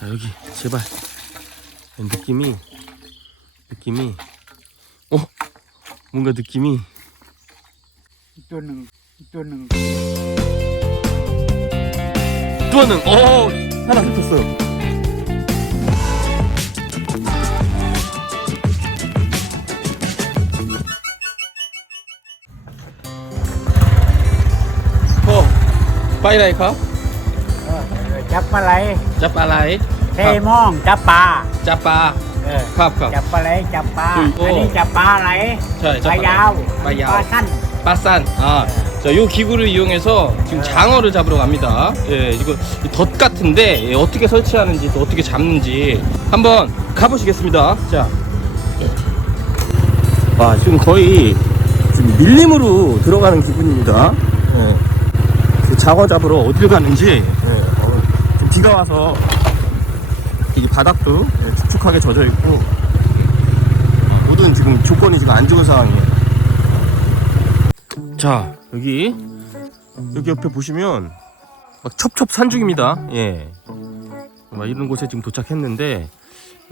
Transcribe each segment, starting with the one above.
자 여기 제발. 어, 느낌이 느낌이. 어? 뭔가 느낌이. 또는 또는. 또는 어 하나 붙었어요. 어 빠이라이카? เออจับปลาไหล 짜빠라이? เทมองจับปลา 짜빠. เออ 컵, 컵. จับปลาไหลจับปลา คือโอ้ อันนี้จับปลาไหล 자, ปลายาว 빠야오. ปลาสั้น 빠산. 아, 자, 요 기구를 이용해서 지금 장어를 잡으러 갑니다. 예, 이거 이덫 같은데 예, 어떻게 설치하는지 또 어떻게 잡는지 한번 가보시겠습니다. 자. 와, 지금 거의 지금 밀림으로 들어가는 기분입니다. 예. 그 장어 잡으러 어딜 가는지 예, 어, 지금 비가 와서 이 바닥도 예, 축축하게 젖어 있고 아, 모든 지금 조건이 지금 안 좋은 상황이에요. 자 여기 여기 옆에 보시면 막 첩첩 산중입니다. 예. 막 이런 곳에 지금 도착했는데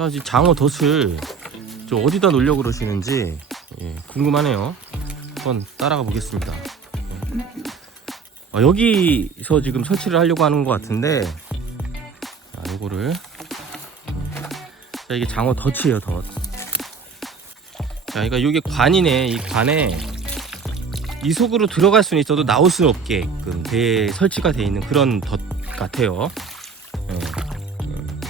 야, 지금 장어 덫을 저 어디다 놓으려고 그러시는지 예, 궁금하네요. 한번 따라가 보겠습니다. 예. 아, 여기서 지금 설치를 하려고 하는 것 같은데 자, 요거를 자 이게 장어 덫이에요 덫. 자 그러니까 이게 관이네 이 관에 이 속으로 들어갈 수는 있어도 나올 수는 없게끔 배에 설치가 돼 있는 그런 덫 같아요. 예. 음.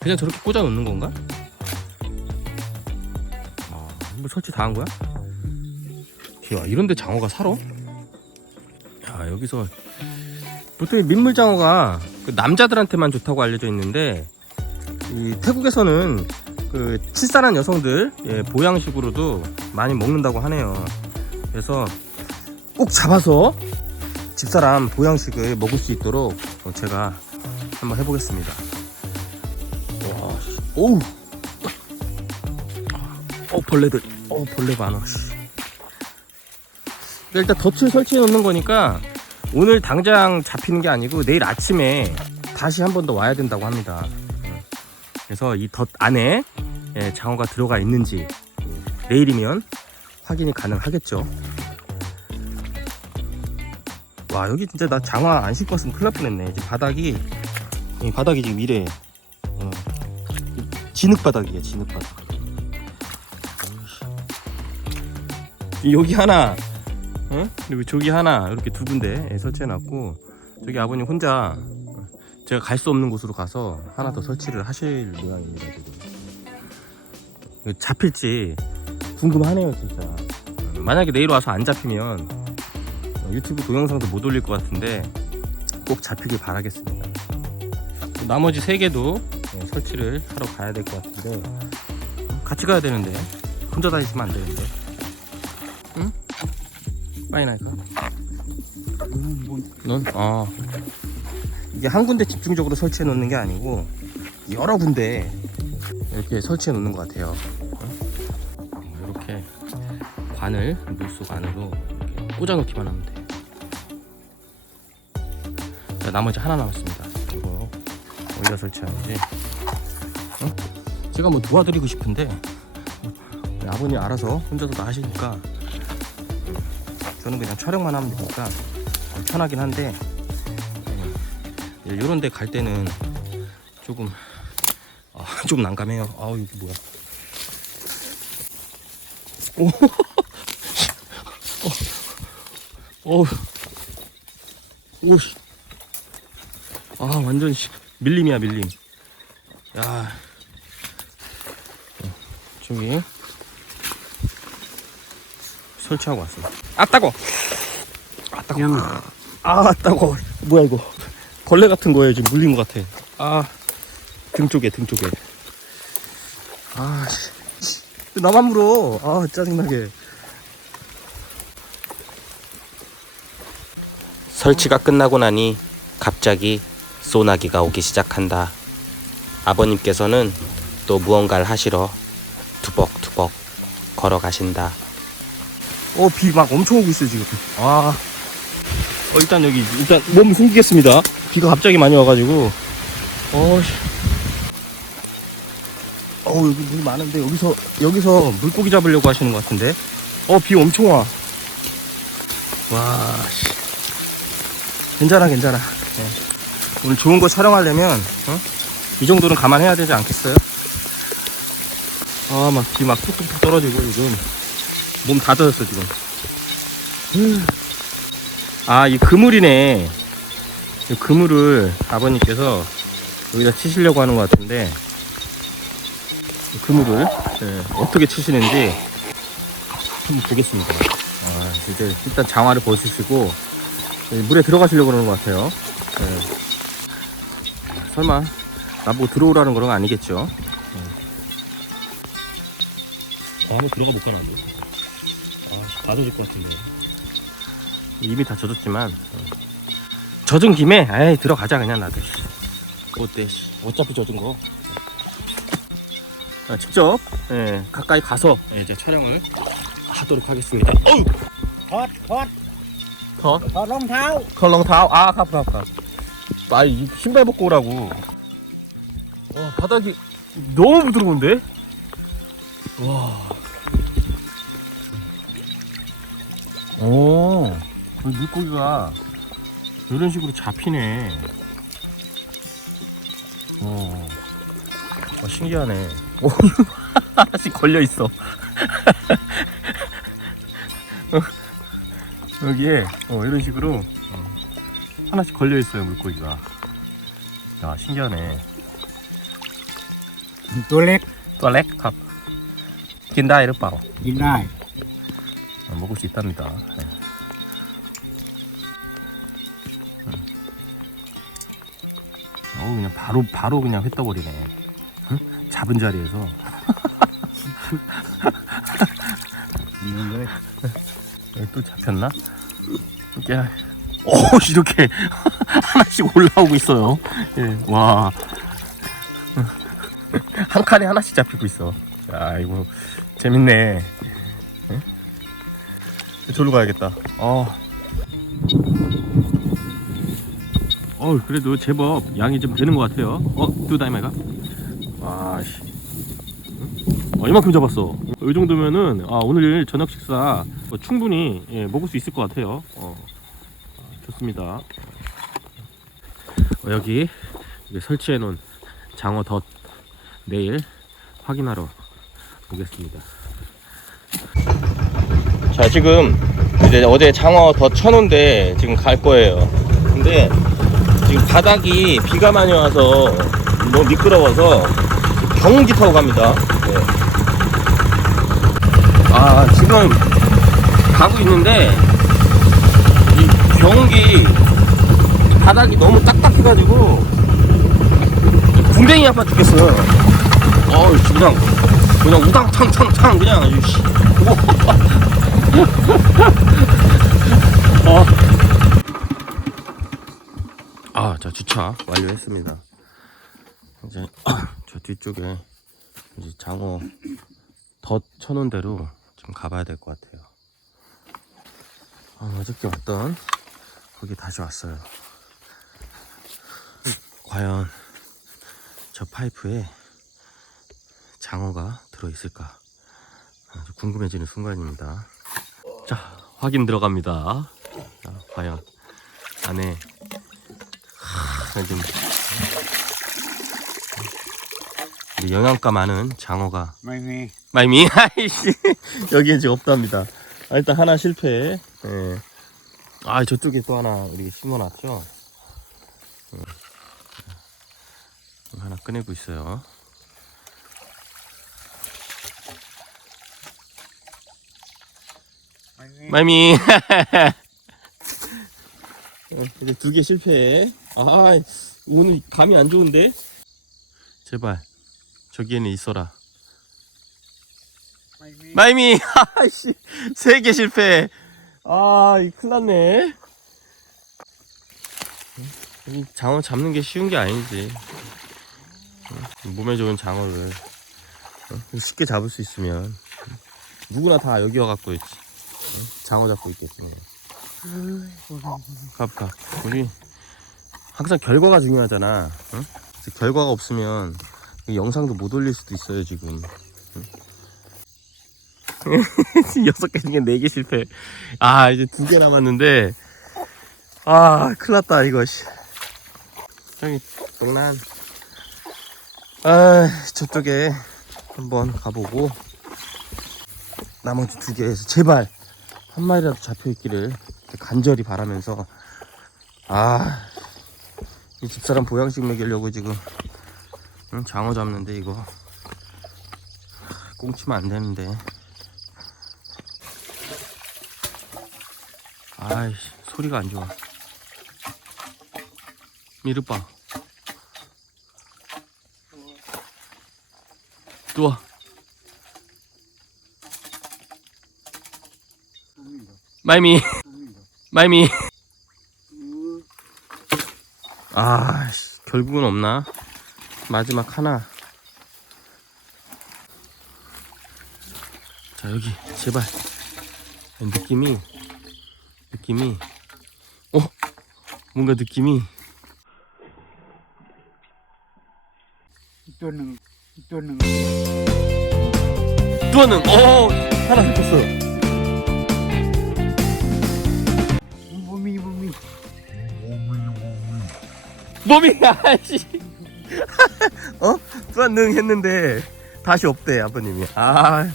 그냥 저렇게 꽂아 놓는 건가? 아, 뭐 설치 다 한 거야? 야, 이런데 장어가 살아? 야, 여기서 보통 이 민물장어가 그 남자들한테만 좋다고 알려져 있는데 이 태국에서는 그 칠산한 여성들 예, 보양식으로도 많이 먹는다고 하네요. 그래서 꼭 잡아서 집사람 보양식을 먹을 수 있도록 어, 제가 한번 해보겠습니다. 와, 씨. 오우, 어 벌레들, 어 벌레 많아. 씨. 일단 덫을 설치해 놓는 거니까 오늘 당장 잡히는 게 아니고 내일 아침에 다시 한 번 더 와야 된다고 합니다. 예. 그래서 이 덫 안에 예, 장어가 들어가 있는지 내일이면 확인이 가능하겠죠. 와 여기 진짜 나 장어 안 신고 왔으면 큰일 날 뻔했네. 지금 바닥이 이 바닥이 지금 이래. 어, 진흙 바닥이야 진흙 바닥. 여기 하나, 어? 그리고 저기 하나 이렇게 두 군데 설치해놨고 저기 아버님 혼자 제가 갈 수 없는 곳으로 가서 하나 더 설치를 하실 모양입니다 지금. 잡힐지 궁금하네요 진짜 음, 만약에 내일 와서 안 잡히면 어, 유튜브 동영상도 못 올릴 것 같은데 꼭 잡히길 바라겠습니다 나머지 세 개도 예, 설치를 하러 가야 될 것 같은데 같이 가야 되는데 혼자 다니시면 안 되는데 응? 빨리 나니까 넌? 아 이게 한 군데 집중적으로 설치해 놓는 게 아니고 여러 군데 이렇게 설치해 놓는 것 같아요. 어? 이렇게 관을 물속 안으로 꽂아 놓기만 하면 돼. 자, 나머지 하나 남았습니다. 이거 어디다 설치하는지. 어? 제가 뭐 도와드리고 싶은데 우리 아버님 알아서 혼자서 다 하시니까 저는 그냥 촬영만 하면 되니까 편하긴 한데 이런 데 갈 때는 조금 아, 좀 난감해요. 아우 이게 뭐야? 오, 어, 어, 오, 씨. 아 완전 씨, 밀림이야 밀림. 야, 어, 저기 설치하고 왔습니다. 아 따고, 아 따고, 그냥 아 따고. 뭐야 이거? 벌레 같은 거에 지금 물린 것 같아. 아. 등 쪽에 등 쪽에 아 씨. 나만 물어 아 짜증나게 설치가 끝나고 나니 갑자기 소나기가 오기 시작한다. 아버님께서는 또 무언가를 하시러 투벅투벅 걸어가신다. 어 비 막 엄청 오고 있어 지금 아 어, 일단 여기 일단 몸 숨기겠습니다. 비가 갑자기 많이 와가지고. 어씨. 어 여기 물 많은데 여기서 여기서 물고기 잡으려고 하시는 것 같은데. 어 비 엄청 와. 와 씨. 괜찮아 괜찮아. 네. 오늘 좋은 거 촬영하려면 어? 이 정도는 감안해야 되지 않겠어요? 아 막 비 막 뚝뚝뚝 떨어지고 지금 몸 다 젖었어 지금. 아, 이 그물이네. 이 그물을 아버님께서 여기다 치시려고 하는 것 같은데, 이 그물을 예, 어떻게 치시는지 한번 보겠습니다. 아, 이제 일단 장화를 벗으시고 예, 물에 들어가시려고 그러는 것 같아요. 예. 설마 나보고 들어오라는 그런 거 아니겠죠? 예. 아, 한번 들어가 볼까 나 도. 아, 다 젖을 것 같은데. 이미 다 젖었지만 어. 젖은 김에 에이 들어가자 그냥 나도 씨. 어때 씨. 어차피 젖은 거 아, 직접 예, 가까이 가서 예, 이제 촬영을 하도록 하겠습니다 어우 ถอดถอด 더 ถอดรองเท้า 컬렁타오 아 가프 가프 아 이 신발 벗고 오라고 와 바닥이 너무 부드러운데 와 오, 그 물고기가 이런 식으로 잡히네. 어, 아, 신기하네. 오, 하나씩 걸려 있어. 어, 여기에 어, 이런 식으로 어, 하나씩 걸려 있어요 물고기가. 야 신기하네. ตัวเล็ก 또렉 컵. 긴다 이럴 바로. กินได้ 어, 아, 먹을 수 있답니다. 네. 음. 어우 그냥 바로 바로 그냥 회 떠버리네. 응? 잡은 자리에서. 또 잡혔나? 이렇게 오 이렇게 하나씩 올라오고 있어요. 예, 와. 한 칸에 하나씩 잡히고 있어. 야, 이거 재밌네. 예? 저로 가야겠다. 어. 어 그래도 제법 양이 좀 되는 것 같아요. 어, 또 다이마가? 와 씨. 어, 이만큼 잡았어. 이 정도면은 아, 오늘 저녁 식사 뭐 충분히 예, 먹을 수 있을 것 같아요. 어, 아, 좋습니다. 어, 여기 설치해 놓은 장어 덧 내일 확인하러 보겠습니다. 자 지금 이제 어제 장어 덧 쳐놓은데 지금 갈 거예요. 근데 지금 바닥이 비가 많이 와서 너무 미끄러워서 경운기 타고 갑니다. 네. 아 지금 가고 있는데 이 경운기 바닥이 너무 딱딱해가지고 군뱅이 아파 죽겠어요. 어 그냥 그냥 우당탕탕탕 그냥. 어. 아, 자 주차 완료했습니다. 이제 저 뒤쪽에 이제 장어 덧 쳐놓은 대로 좀 가봐야 될 것 같아요. 아, 어저께 왔던 거기 다시 왔어요. 과연 저 파이프에 장어가 들어있을까? 아주 궁금해지는 순간입니다. 자 확인 들어갑니다. 자, 과연 안에 하, 지금 영양가 많은 장어가 마이미. 마이미? 아이씨 여기에 지금 없답니다. 아, 일단 하나 실패. 예. 아 저쪽에 또 하나 우리 심어놨죠? 네. 하나 꺼내고 있어요. 네. 마이미. 네, 이제 두 개 실패. 아, 오늘 감이 안 좋은데? 제발, 저기에는 있어라. 마이미, 아씨, 세 개 실패. 아, 이 큰일 났네. 음, 장어 잡는 게 쉬운 게 아니지. 음, 몸에 좋은 장어를 음, 쉽게 잡을 수 있으면 누구나 다 여기 와갖고 있지. 장어 잡고 있겠지 뭐. 갑, 갑. 우리 항상 결과가 중요하잖아. 응? 결과가 없으면 이 영상도 못 올릴 수도 있어요, 지금. 응? 여섯 개 중에 네 개 실패. 아, 이제 두 개 남았는데. 아, 큰일 났다, 이거, 씨. 저기, 동란. 아, 저쪽에 한번 가보고. 나머지 두 개에서 제발 한 마리라도 잡혀 있기를 간절히 바라면서 아, 이 집사람 보양식 먹이려고 지금 응, 장어 잡는데 이거 꽁치면 안 되는데. 아이씨, 소리가 안 좋아. 미르빠. 누워. 마이미. 마이미. 아 결국은 없나? 마지막 하나. 자 여기 제발. 느낌이 느낌이. 어? 뭔가 느낌이. 또는 또는. 또는 어 하나 잡혔어. 몸이 아씨 어? 수완능 했는데 다시 없대 아버님이 아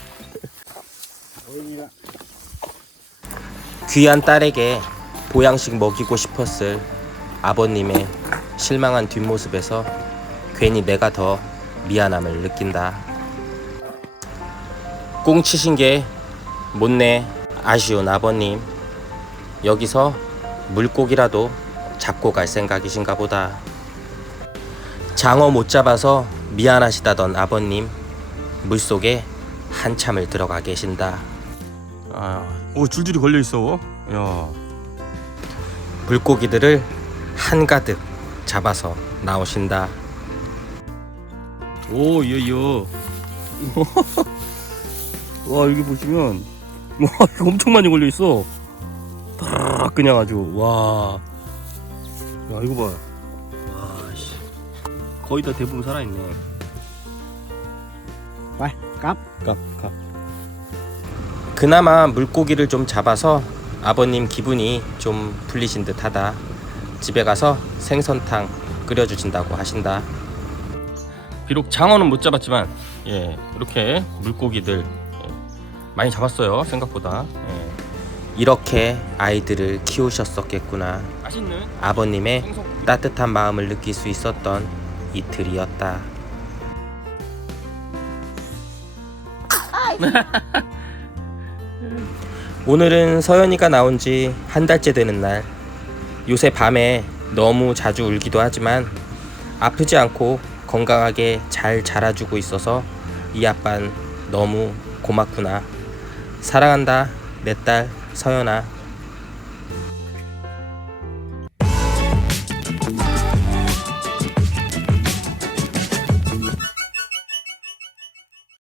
귀한 딸에게 보양식 먹이고 싶었을 아버님의 실망한 뒷모습에서 괜히 내가 더 미안함을 느낀다. 꽁치신 게 못내 아쉬운 아버님. 여기서 물고기라도 잡고 갈 생각이신가 보다. 장어 못 잡아서 미안하시다던 아버님. 물속에 한참을 들어가 계신다. 아, 오, 줄줄이 걸려 있어. 야. 물고기들을 한가득 잡아서 나오신다. 오, 이어, 이어. 와, 여기 보시면, 와, 이거 엄청 많이 걸려 있어. 다 그냥 아주, 와. 야 이거 봐. 아씨 거의 다 대부분 살아있네. 빨, 깝. 깝, 깝. 그나마 물고기를 좀 잡아서 아버님 기분이 좀 풀리신 듯하다. 집에 가서 생선탕 끓여주신다고 하신다. 비록 장어는 못 잡았지만 예, 이렇게 물고기들 예, 많이 잡았어요 생각보다. 예. 이렇게 아이들을 키우셨었겠구나. 아버님의. 따뜻한 마음을 느낄 수 있었던 이틀이었다. 오늘은 서연이가 나온 지 한 달째 되는 날. 요새 밤에 너무 자주 울기도 하지만 아프지 않고 건강하게 잘 자라주고 있어서 이 아빤 너무 고맙구나. 사랑한다, 내 딸 서연아.